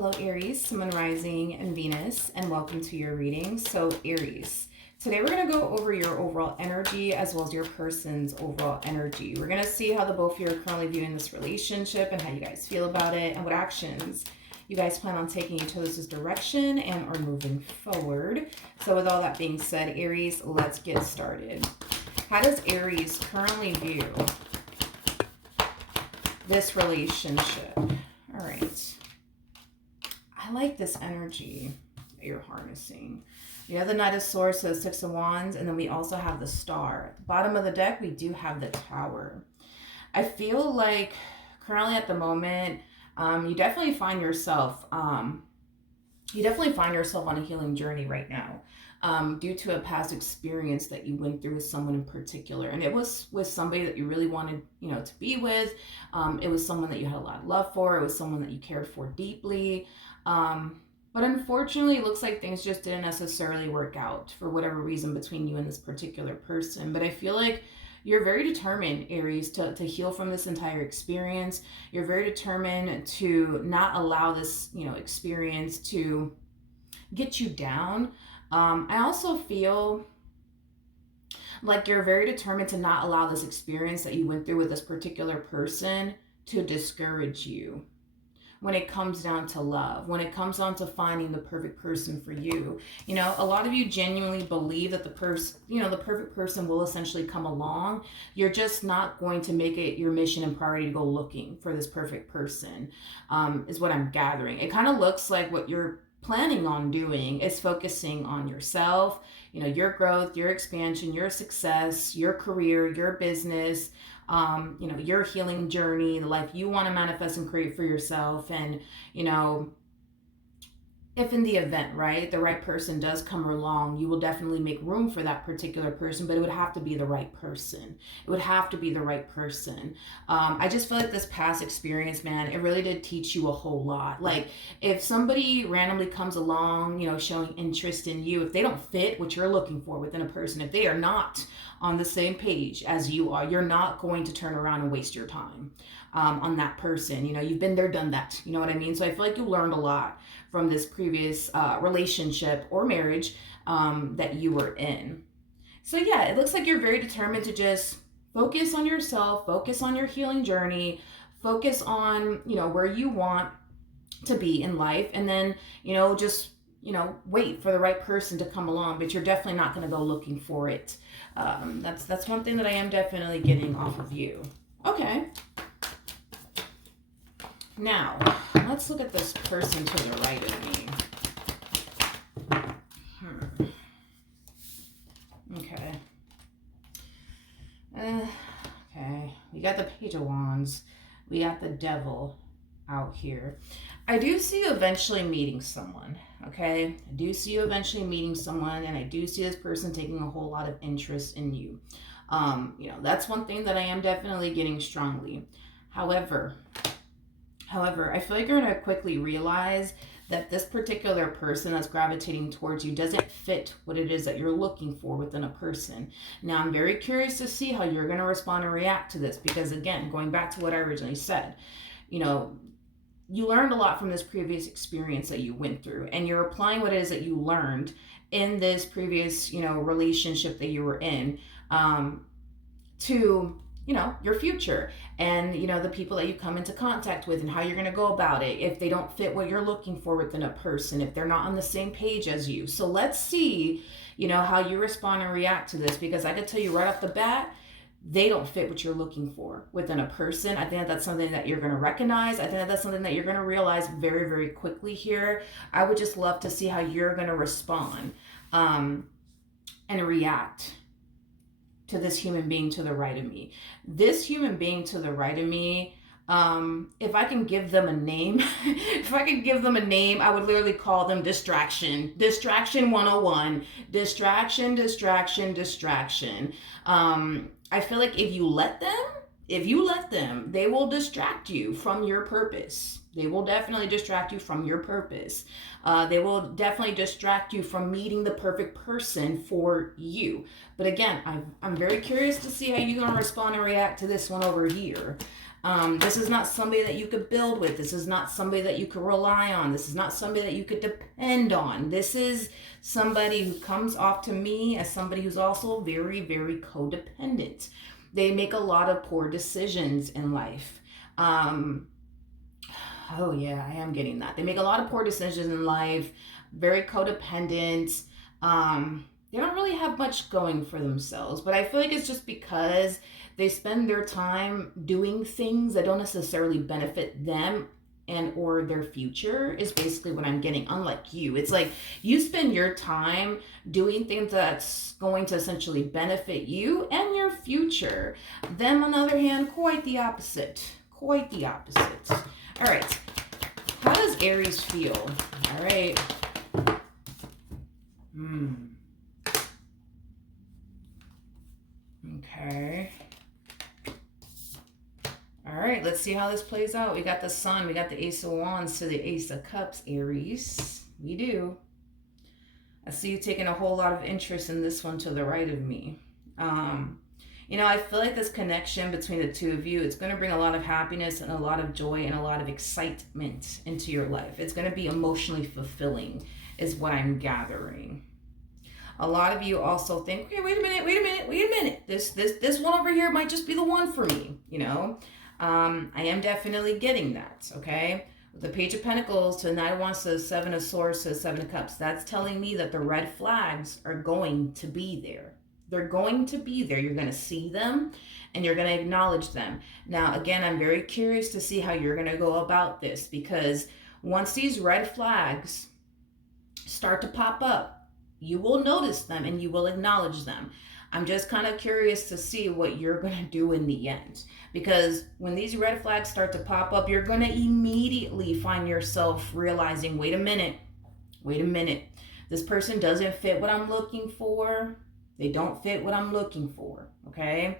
Hello, Aries, Sun, Rising, and Venus, and welcome to your reading. So, Aries, today we're going to go over your overall energy as well as your person's overall energy. We're going to see how the both of you are currently viewing this relationship and how you guys feel about it and what actions you guys plan on taking each other's direction and are moving forward. So, with all that being said, Aries, let's get started. How does Aries currently view this relationship? All right. I like this energy that you're harnessing. We have the Knight of Swords, so the Six of Wands, and then we also have the Star. At the bottom of the deck, we do have the Tower. I feel like currently at the moment, you definitely find yourself on a healing journey right now. Due to a past experience that you went through with someone in particular, and it was with somebody that you really wanted, to be with. It was someone that you had a lot of love for. It was someone that you cared for deeply. But unfortunately, it looks like things just didn't necessarily work out for whatever reason between you and this particular person. But I feel like you're very determined, Aries, to heal from this entire experience. You're very determined to not allow this, experience to get you down. I also feel like you're very determined to not allow this experience that you went through with this particular person to discourage you when it comes down to love, when it comes down to finding the perfect person for you. A lot of you genuinely believe that the perfect person will essentially come along. You're just not going to make it your mission and priority to go looking for this perfect person, is what I'm gathering. It kind of looks like what you're planning on doing is focusing on yourself, your growth, your expansion, your success, your career, your business, your healing journey, the life you want to manifest and create for yourself. And, if in the event, right, the right person does come along, you will definitely make room for that particular person, but it would have to be the right person. It would have to be the right person. I just feel like this past experience, man, it really did teach you a whole lot. Like, if somebody randomly comes along, showing interest in you, if they don't fit what you're looking for within a person, if they are not on the same page as you are, you're not going to turn around and waste your time on that person. You've been there, done that. You know what I mean? So I feel like you learned a lot from this previous relationship or marriage that you were in. So yeah, it looks like you're very determined to just focus on yourself, focus on your healing journey, focus on, where you want to be in life, and then, just, wait for the right person to come along, but you're definitely not going to go looking for it. That's one thing that I am definitely getting off of you. Okay. Now, let's look at this person to the right of me. Okay. Okay. We got the Page of Wands. We got the Devil out here. I do see you eventually meeting someone, okay? I do see you eventually meeting someone, and I do see this person taking a whole lot of interest in you. That's one thing that I am definitely getting strongly. However, I feel like you're going to quickly realize that this particular person that's gravitating towards you doesn't fit what it is that you're looking for within a person. Now, I'm very curious to see how you're going to respond and react to this, because again, going back to what I originally said, you learned a lot from this previous experience that you went through, and you're applying what it is that you learned in this previous, relationship that you were in, to your future, and the people that you come into contact with, and how you're going to go about it if they don't fit what you're looking for within a person, if they're not on the same page as you. So let's see how you respond and react to this, because I can tell you right off the bat, they don't fit what you're looking for within a person. I think that's something that you're going to recognize. I think that's something that you're going to realize very, very quickly here. I would just love to see how you're going to respond and react to this human being to the right of me. This human being to the right of me, if I can give them a name, I would literally call them distraction. Distraction 101. Distraction. I feel like if you let them, they will distract you from your purpose. They will definitely distract you from your purpose. They will definitely distract you from meeting the perfect person for you. But again, I'm very curious to see how you're going to respond and react to this one over here. This is not somebody that you could build with. This is not somebody that you could rely on. This is not somebody that you could depend on. This is somebody who comes off to me as somebody who's also very, very codependent. They make a lot of poor decisions in life. Oh, yeah, I am getting that. They make a lot of poor decisions in life, very codependent. They don't really have much going for themselves, but I feel like it's just because they spend their time doing things that don't necessarily benefit them and or their future is basically what I'm getting. Unlike you, it's like you spend your time doing things that's going to essentially benefit you and your future. Them, on the other hand, quite the opposite. Quite the opposite. All right. How does Aries feel? All right. Okay. All right. Let's see how this plays out. We got the Sun. We got the Ace of Wands to the Ace of Cups, Aries. We do. I see you taking a whole lot of interest in this one to the right of me. I feel like this connection between the two of you, it's going to bring a lot of happiness and a lot of joy and a lot of excitement into your life. It's going to be emotionally fulfilling, is what I'm gathering. A lot of you also think, okay, wait a minute. This one over here might just be the one for me, I am definitely getting that, okay? The Page of Pentacles to the Knight of Wands to the Seven of Swords to the Seven of Cups. That's telling me that the red flags are going to be there. They're going to be there. You're going to see them and you're going to acknowledge them. Now, again, I'm very curious to see how you're going to go about this, because once these red flags start to pop up, you will notice them and you will acknowledge them. I'm just kind of curious to see what you're going to do in the end. Because when these red flags start to pop up, you're going to immediately find yourself realizing, wait a minute. This person doesn't fit what I'm looking for. They don't fit what I'm looking for, okay?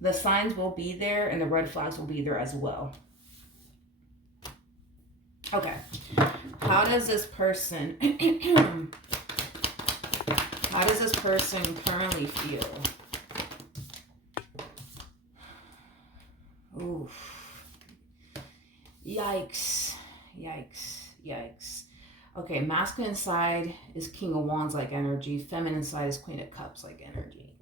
The signs will be there and the red flags will be there as well. Okay. How does this person currently feel? Oof. Yikes. Okay, masculine side is King of Wands like energy. Feminine side is Queen of Cups like energy.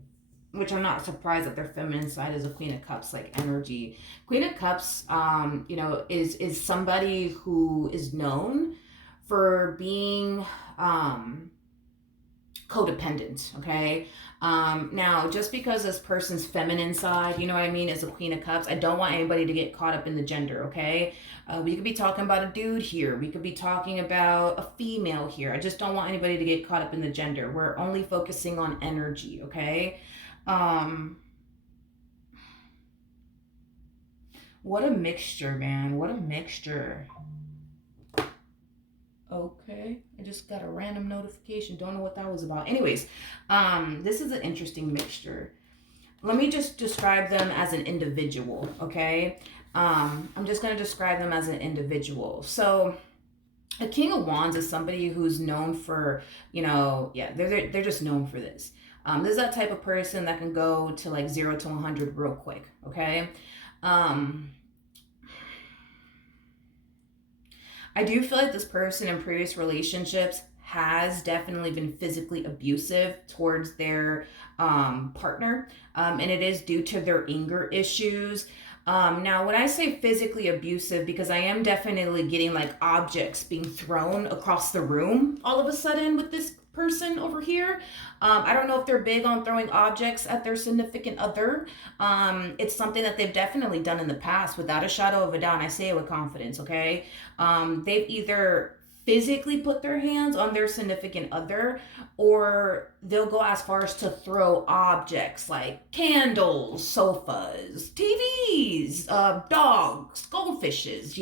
Which I'm not surprised that their feminine side is a Queen of Cups like energy. Queen of Cups, is somebody who is known for being codependent, okay? Now, just because this person's feminine side, you know what I mean, is a Queen of Cups, I don't want anybody to get caught up in the gender, okay? We could be talking about a dude here. We could be talking about a female here. I just don't want anybody to get caught up in the gender. We're only focusing on energy, okay? What a mixture, man. What a mixture. Okay, I just got a random notification. Don't know what that was about. Anyways, this is an interesting mixture. Let me just describe them as an individual, okay? I'm just going to describe them as an individual. So, a King of Wands is somebody who's known for, they're just known for this. This is that type of person that can go to like 0 to 100 real quick, okay? I do feel like this person in previous relationships has definitely been physically abusive towards their partner, and it is due to their anger issues. Now, when I say physically abusive, because I am definitely getting like objects being thrown across the room all of a sudden with this person over here. I don't know if they're big on throwing objects at their significant other. It's something that they've definitely done in the past without a shadow of a doubt. And I say it with confidence, okay? They've either physically put their hands on their significant other, or they'll go as far as to throw objects like candles, sofas, TVs, dogs, goldfishes,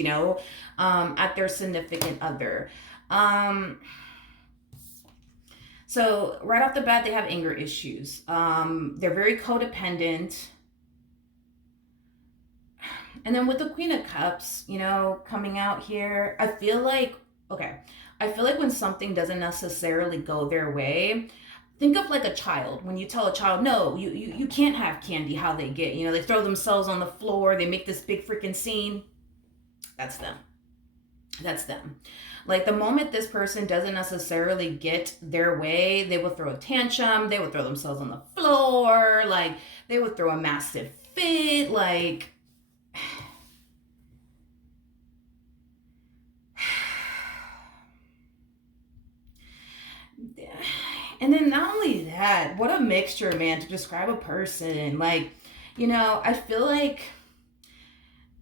at their significant other. So right off the bat, they have anger issues. They're very codependent. And then with the Queen of Cups, coming out here, I feel like when something doesn't necessarily go their way, think of like a child. When you tell a child, no, you can't have candy, how they get. You know, they throw themselves on the floor, they make this big freaking scene. That's them. That's them. Like the moment this person doesn't necessarily get their way, they will throw a tantrum, they would throw themselves on the floor, like they would throw a massive fit, like and then not only that, what a mixture, man, to describe a person. Like, you know, I feel like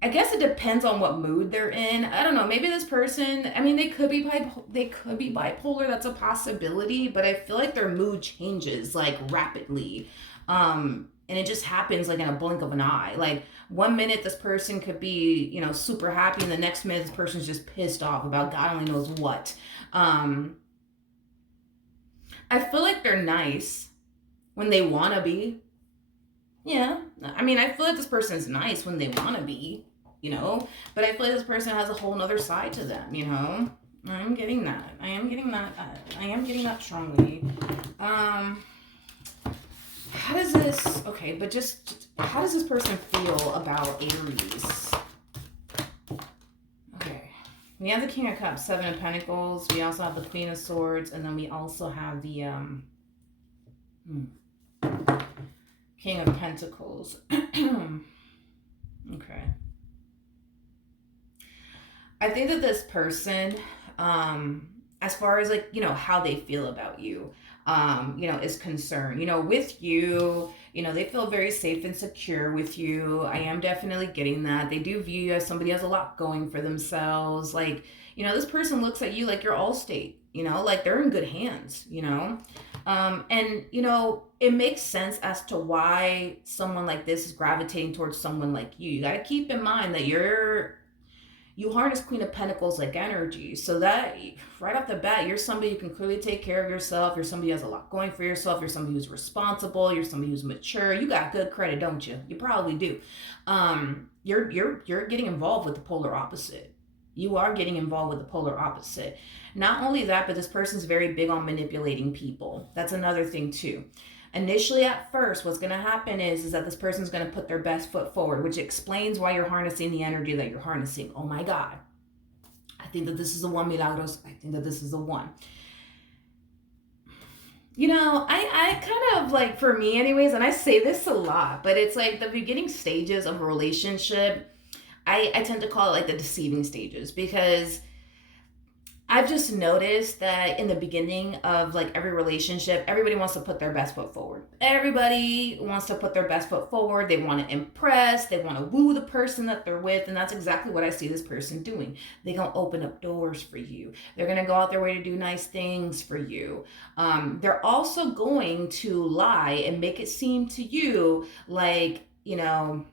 I guess it depends on what mood they're in. I don't know. Maybe this person, I mean, they could be bipolar. That's a possibility, but I feel like their mood changes like rapidly. And it just happens like in a blink of an eye. Like one minute this person could be, you know, super happy, and the next minute this person's just pissed off about God only knows what. Um, I feel like they're nice when they want to be. Yeah. I mean, I feel like this person's nice when they want to be, you know, but I feel like this person has a whole nother side to them, you know. I'm getting that. I am getting that. I am getting that strongly. How does this, okay, but just, how does this person feel about Aries? Okay. We have the King of Cups, Seven of Pentacles. We also have the Queen of Swords. And then we also have the, King of Pentacles. Okay. I think that this person, as far as like, you know, how they feel about you, you know, is concerned, you know, with you, you know, they feel very safe and secure with you. I am definitely getting that. They do view you as somebody who has a lot going for themselves. Like, you know, this person looks at you like you're all state, you know, like they're in good hands, you know. And, you know, it makes sense as to why someone like this is gravitating towards someone like you. You got to keep in mind that you harness Queen of Pentacles like energy. So that right off the bat, you're somebody who can clearly take care of yourself. You're somebody who has a lot going for yourself. You're somebody who's responsible. You're somebody who's mature. You got good credit, don't you? You probably do. You're getting involved with the polar opposite. You are getting involved with the polar opposite. Not only that, but this person's very big on manipulating people. That's another thing too. Initially, at first, what's going to happen is that this person's going to put their best foot forward, which explains why you're harnessing the energy that you're harnessing. Oh my God. I think that this is the one, Milagros. I think that this is the one. You know, I kind of like, for me anyways, and I say this a lot, but it's like the beginning stages of a relationship, I tend to call it like the deceiving stages, because I've just noticed that in the beginning of like every relationship, everybody wants to put their best foot forward. Everybody wants to put their best foot forward. They want to impress. They want to woo the person that they're with. And that's exactly what I see this person doing. They're going to open up doors for you. They're going to go out their way to do nice things for you. They're also going to lie and make it seem to you like, you know,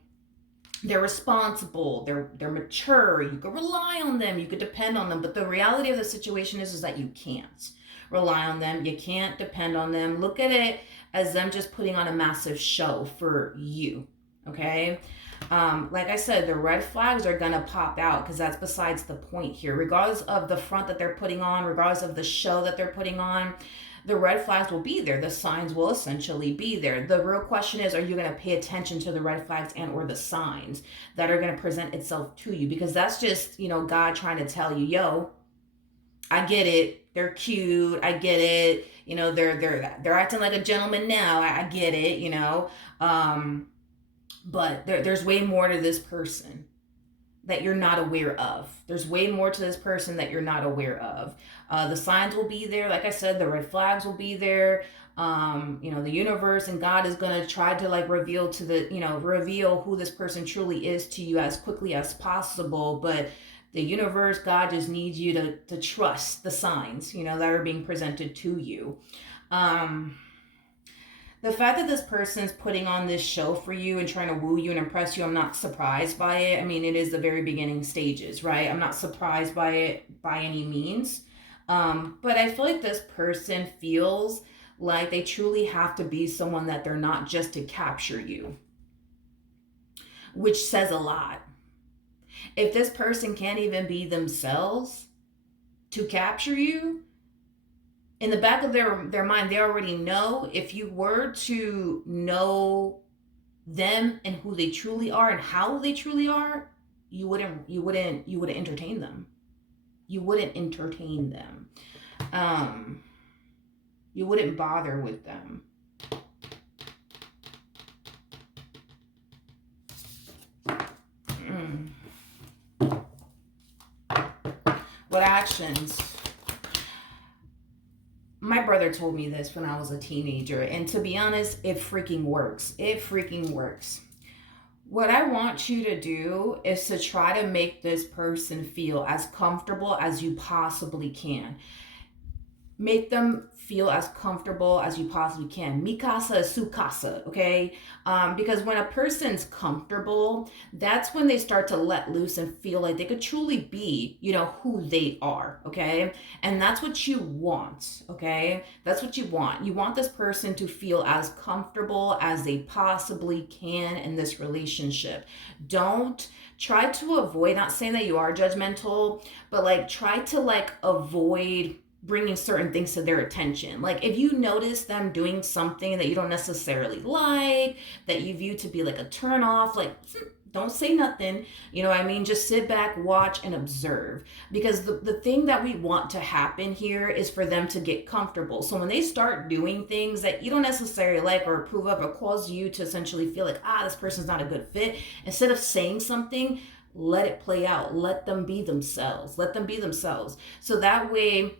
they're responsible, they're mature, you could rely on them, you could depend on them. But the reality of the situation is that you can't rely on them, you can't depend on them. Look at it as them just putting on a massive show for you. Okay. Like I said, the red flags are gonna pop out, because that's besides the point here. Regardless of the front that they're putting on, regardless of the show that they're putting on, the red flags will be there. The signs will essentially be there. The real question is, are you going to pay attention to the red flags and or the signs that are going to present itself to you? Because that's just, you know, God trying to tell you, yo, I get it. They're cute. I get it. You know, they're acting like a gentleman now. I get it, you know. But there's way more to this person that you're not aware of. There's way more to this person that you're not aware of. The signs will be there. Like I said, the red flags will be there. You know, the universe and God is going to try to like reveal who this person truly is to you as quickly as possible. But the universe, God just needs you to trust the signs, you know, that are being presented to you. The fact that this person's putting on this show for you and trying to woo you and impress you, I'm not surprised by it. I mean, it is the very beginning stages, right? I'm not surprised by it by any means. But I feel like this person feels like they truly have to be someone that they're not, just to capture you, which says a lot. If this person can't even be themselves to capture you, in the back of their mind, they already know if you were to know them and who they truly are and how they truly are, you wouldn't entertain them. You wouldn't entertain them. Um, you wouldn't bother with them. Mm. What actions? My brother told me this when I was a teenager, and to be honest, it freaking works. It freaking works. What I want you to do is to try to make this person feel as comfortable as you possibly can. Make them feel as comfortable as you possibly can. Mi casa is su casa, okay? Because when a person's comfortable, that's when they start to let loose and feel like they could truly be, who they are, okay? And that's what you want, okay? That's what you want. You want this person to feel as comfortable as they possibly can in this relationship. Don't try to avoid, not saying that you are judgmental, but like try to like avoid bringing certain things to their attention. Like if you notice them doing something that you don't necessarily like, that you view to be like a turn off, like don't say nothing. You know what I mean? Just sit back, watch, and observe. Because the thing that we want to happen here is for them to get comfortable. So when they start doing things that you don't necessarily like or approve of or cause you to essentially feel like, this person's not a good fit, instead of saying something, let it play out. Let them be themselves. Let them be themselves. So that way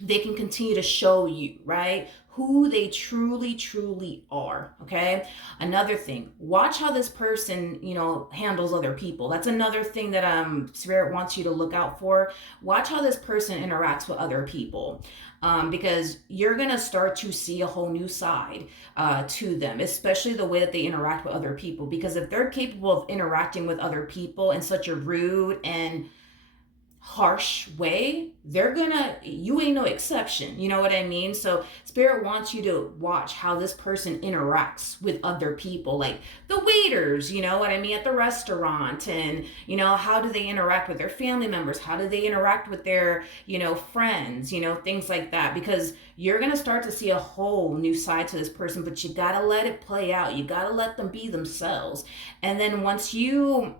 they can continue to show you, right? Who they truly, truly are. Okay. Another thing, watch how this person, handles other people. That's another thing that Spirit wants you to look out for. Watch how this person interacts with other people. Because you're gonna start to see a whole new side to them, especially the way that they interact with other people. Because if they're capable of interacting with other people in such a rude and harsh way, you ain't no exception. You know what I mean? So Spirit wants you to watch how this person interacts with other people, like the waiters, you know what I mean, at the restaurant, and how do they interact with their family members, how do they interact with their friends, things like that, because you're gonna start to see a whole new side to this person, but you gotta let it play out. You gotta let them be themselves. And then once you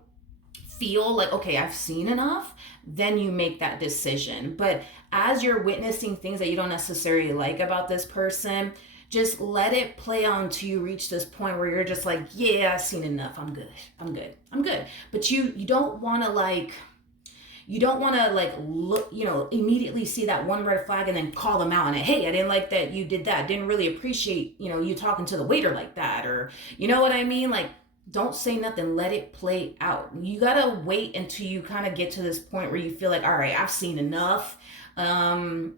feel like, okay, I've seen enough, then you make that decision. But as you're witnessing things that you don't necessarily like about this person, just let it play on until you reach this point where you're just like, yeah, I've seen enough. I'm good. I'm good. I'm good. But you don't want to look, immediately see that one red flag and then call them out on it. Hey, I didn't like that you did that. Didn't really appreciate, you talking to the waiter like that, or you know what I mean? Like, don't say nothing. Let it play out. You gotta wait until you kind of get to this point where you feel like, all right, I've seen enough. I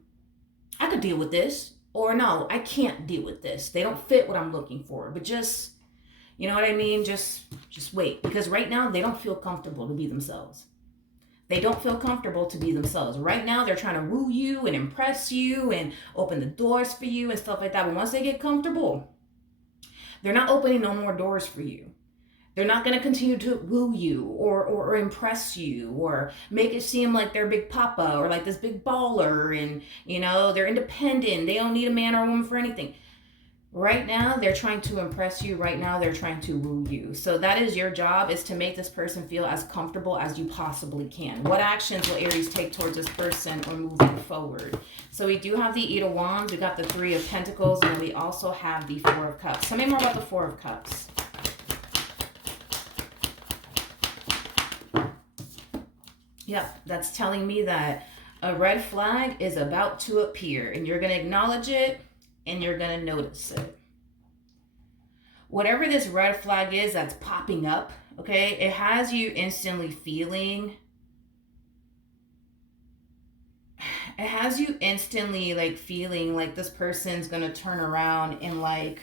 could deal with this, or no, I can't deal with this. They don't fit what I'm looking for. But just, you know what I mean? Just wait, because right now they don't feel comfortable to be themselves. They don't feel comfortable to be themselves. Right now, they're trying to woo you and impress you and open the doors for you and stuff like that. But once they get comfortable, they're not opening no more doors for you. They're not going to continue to woo you or impress you or make it seem like they're big papa or like this big baller and, they're independent. They don't need a man or a woman for anything. Right now, they're trying to impress you. Right now, they're trying to woo you. So that is your job, is to make this person feel as comfortable as you possibly can. What actions will Aries take towards this person or moving forward? So we do have the Eight of Wands. We got the Three of Pentacles. And then we also have the Four of Cups. Tell me more about the Four of Cups. Yeah, that's telling me that a red flag is about to appear and you're going to acknowledge it and you're going to notice it. Whatever this red flag is that's popping up, okay, it has you instantly feeling, like feeling like this person's going to turn around and like,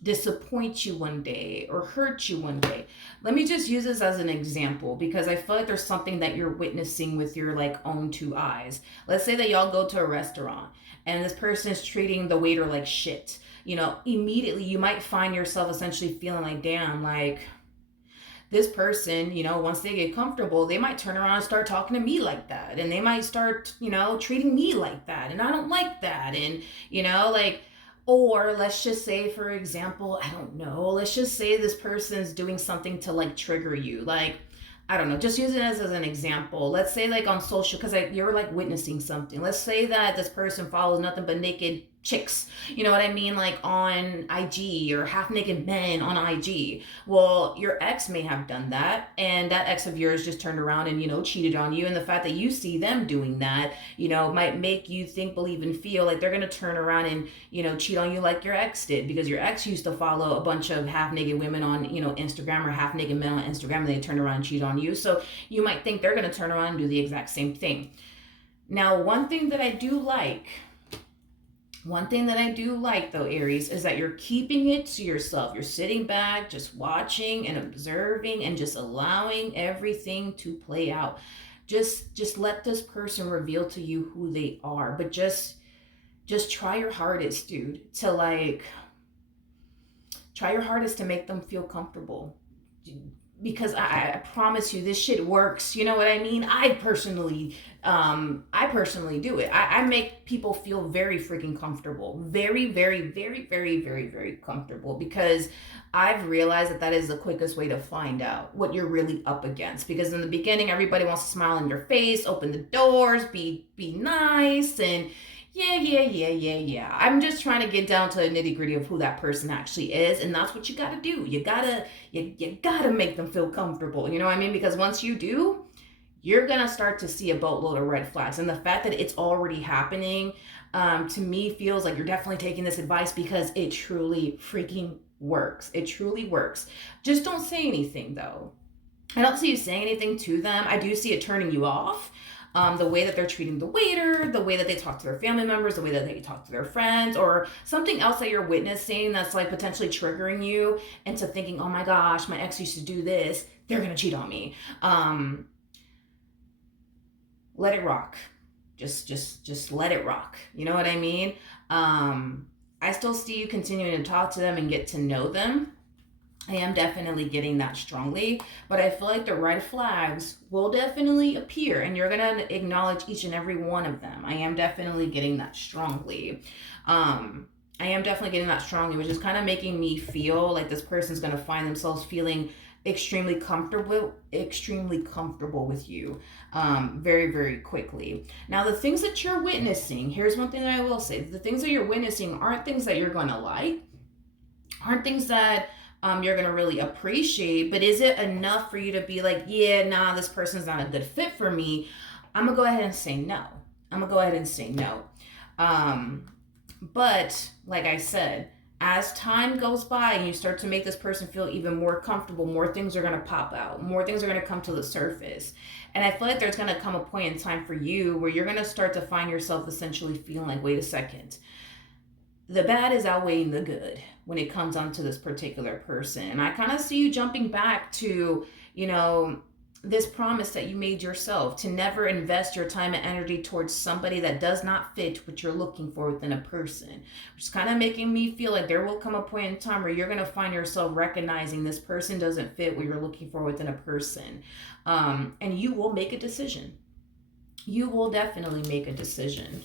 disappoint you one day or hurt you one day. Let me just use this as an example because I feel like there's something that you're witnessing with your like own two eyes. Let's say that y'all go to a restaurant and this person is treating the waiter like shit. Immediately you might find yourself essentially feeling like, damn, like this person, once they get comfortable, they might turn around and start talking to me like that. And they might start, treating me like that. And I don't like that. And, like, or let's just say, for example, I don't know, let's just say this person's doing something to like trigger you. Like, I don't know, just use it as an example. Let's say like on social, because you're like witnessing something. Let's say that this person follows nothing but naked chicks, you know what I mean? Like on IG, or half naked men on IG. Well, your ex may have done that, and that ex of yours just turned around and, cheated on you. And the fact that you see them doing that, might make you think, believe, and feel like they're going to turn around and, cheat on you like your ex did, because your ex used to follow a bunch of half naked women on, Instagram, or half naked men on Instagram, and they turned around and cheat on you. So you might think they're going to turn around and do the exact same thing. Now, one thing that I do like, though, Aries, is that you're keeping it to yourself. You're sitting back, just watching and observing and just allowing everything to play out. Just let this person reveal to you who they are. But just try your hardest, dude, to make them feel comfortable. Because I promise you, this shit works. You know what I mean? I personally do it. I make people feel very freaking comfortable. Very, very, very, very, very, very comfortable, because I've realized that is the quickest way to find out what you're really up against. Because in the beginning, everybody wants to smile in your face, open the doors, be nice, and yeah. I'm just trying to get down to the nitty gritty of who that person actually is, and that's what you gotta do. You gotta make them feel comfortable. You know what I mean? Because once you do, you're gonna start to see a boatload of red flags, and the fact that it's already happening, to me, feels like you're definitely taking this advice, because it truly freaking works. It truly works. Just don't say anything, though. I don't see you saying anything to them. I do see it turning you off. The way that they're treating the waiter, the way that they talk to their family members, the way that they talk to their friends, or something else that you're witnessing that's like potentially triggering you into thinking, oh my gosh, my ex used to do this, they're gonna cheat on me. Let it rock. Just let it rock. You know what I mean? I still see you continuing to talk to them and get to know them. I am definitely getting that strongly, but I feel like the red flags will definitely appear, and you're going to acknowledge each and every one of them. I am definitely getting that strongly. Which is kind of making me feel like this person's going to find themselves feeling extremely comfortable with you, very, very quickly. Now, the things that you're witnessing, here's one thing that I will say: the things that you're witnessing aren't things that you're going to like, aren't things that you're going to really appreciate. But is it enough for you to be like, yeah, nah, this person's not a good fit for me? I'm going to go ahead and say no. But like I said, as time goes by and you start to make this person feel even more comfortable, more things are going to pop out. More things are going to come to the surface. And I feel like there's going to come a point in time for you where you're going to start to find yourself essentially feeling like, wait a second, the bad is outweighing the good when it comes onto this particular person. And I kind of see you jumping back to, this promise that you made yourself to never invest your time and energy towards somebody that does not fit what you're looking for within a person. Which is kind of making me feel like there will come a point in time where you're going to find yourself recognizing this person doesn't fit what you're looking for within a person. And you will make a decision. You will definitely make a decision.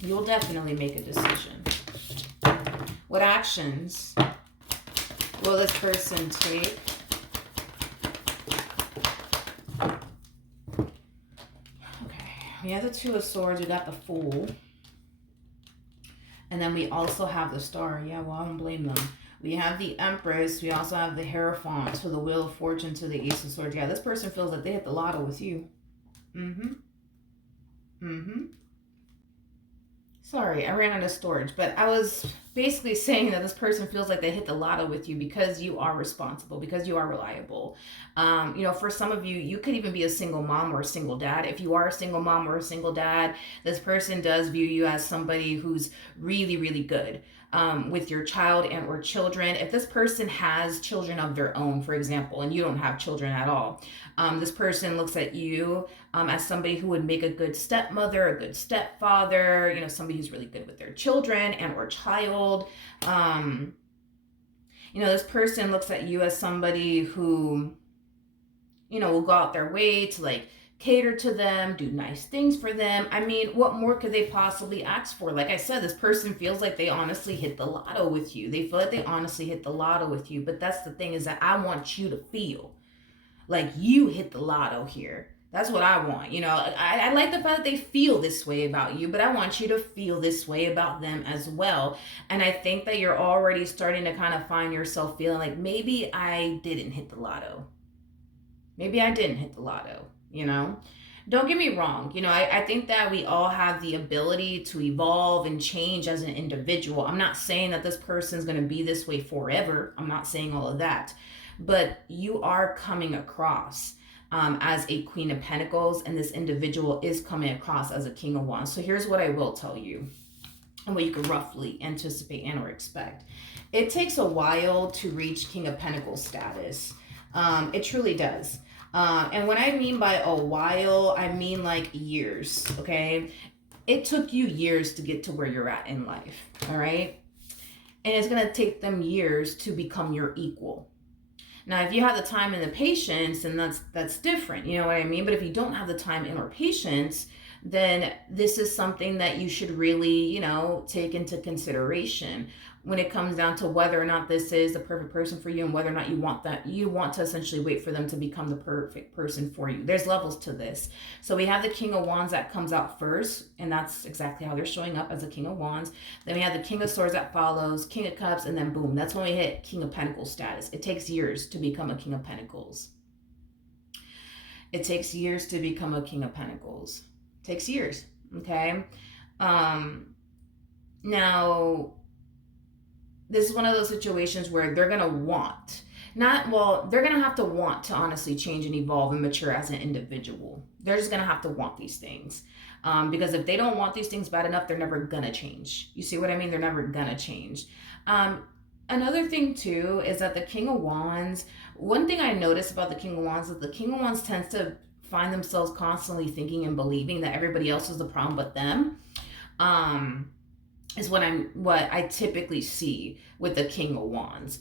You'll definitely make a decision. What actions will this person take? Okay, we have the Two of Swords, we got the Fool. And then we also have the Star. Yeah, well, I don't blame them. We have the Empress. We also have the Hierophant. To the Wheel of Fortune, to the Ace of Swords. Yeah, this person feels like they hit the lotto with you. Sorry, I ran out of storage, but I was basically saying that this person feels like they hit the lotto with you because you are responsible, because you are reliable. For some of you, you could even be a single mom or a single dad. If you are a single mom or a single dad, this person does view you as somebody who's really, really good with your child and or children. If this person has children of their own, for example, and you don't have children at all, this person looks at you as somebody who would make a good stepmother, a good stepfather, somebody who's really good with their children and or child. You know, this person looks at you as somebody who, you know, will go out their way to like cater to them, do nice things for them. I mean, what more could they possibly ask for? Like I said, this person feels like they honestly hit the lotto with you. They feel like they honestly hit the lotto with you. But that's the thing, is that I want you to feel like you hit the lotto here. That's what I want. You know, I like the fact that they feel this way about you, but I want you to feel this way about them as well. And I think that you're already starting to kind of find yourself feeling like maybe I didn't hit the lotto. Maybe I didn't hit the lotto, you know? Don't get me wrong. You know, I think that we all have the ability to evolve and change as an individual. I'm not saying that this person's going to be this way forever. I'm not saying all of that. But you are coming across as a Queen of Pentacles, and this individual is coming across as a King of Wands. So here's what I will tell you, and what you can roughly anticipate and or expect. It takes a while to reach King of Pentacles status. It truly does. And what I mean by a while, I mean like years, okay? It took you years to get to where you're at in life, all right? And it's going to take them years to become your equal. Now, if you have the time and the patience, then that's different, you know what I mean? But if you don't have the time and or patience, then this is something that you should really, you know, take into consideration when it comes down to whether or not this is the perfect person for you, and whether or not you want to essentially wait for them to become the perfect person for you. There's levels to this. So we have the King of Wands that comes out first, and that's exactly how they're showing up, as a King of Wands. Then we have the King of Swords that follows, King of Cups, and then boom, that's when we hit King of Pentacles status. It takes years to become a King of Pentacles. It takes years to become a King of Pentacles. It takes years, okay? Now, this is one of those situations where they're going to want, they're going to have to want to honestly change and evolve and mature as an individual. They're just going to have to want these things. Because if they don't want these things bad enough, they're never going to change. You see what I mean? They're never going to change. Another thing too is that the King of Wands, one thing I noticed about the King of Wands is the King of Wands tends to find themselves constantly thinking and believing that everybody else is the problem but them. Is what I typically see with the King of Wands.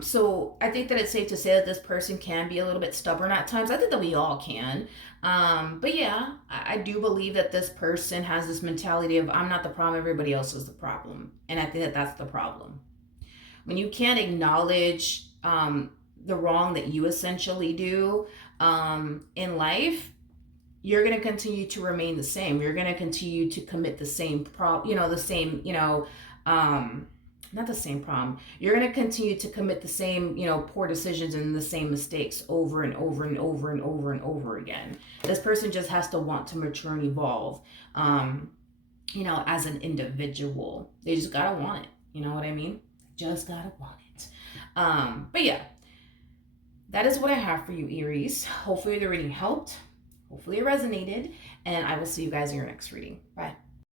So I think that it's safe to say that this person can be a little bit stubborn at times. I think that we all can. But yeah, I do believe that this person has this mentality of I'm not the problem, everybody else is the problem. And I think that that's the problem. When you can't acknowledge the wrong that you essentially do in life, you're going to continue to remain the same. You're going to continue to commit the same not the same problem. You're going to continue to commit the same, poor decisions and the same mistakes over and over and over and over and over again. This person just has to want to mature and evolve, as an individual. They just got to want it. You know what I mean? Just got to want it. But yeah, that is what I have for you, Aries. Hopefully the reading helped. Hopefully it resonated, and I will see you guys in your next reading. Bye.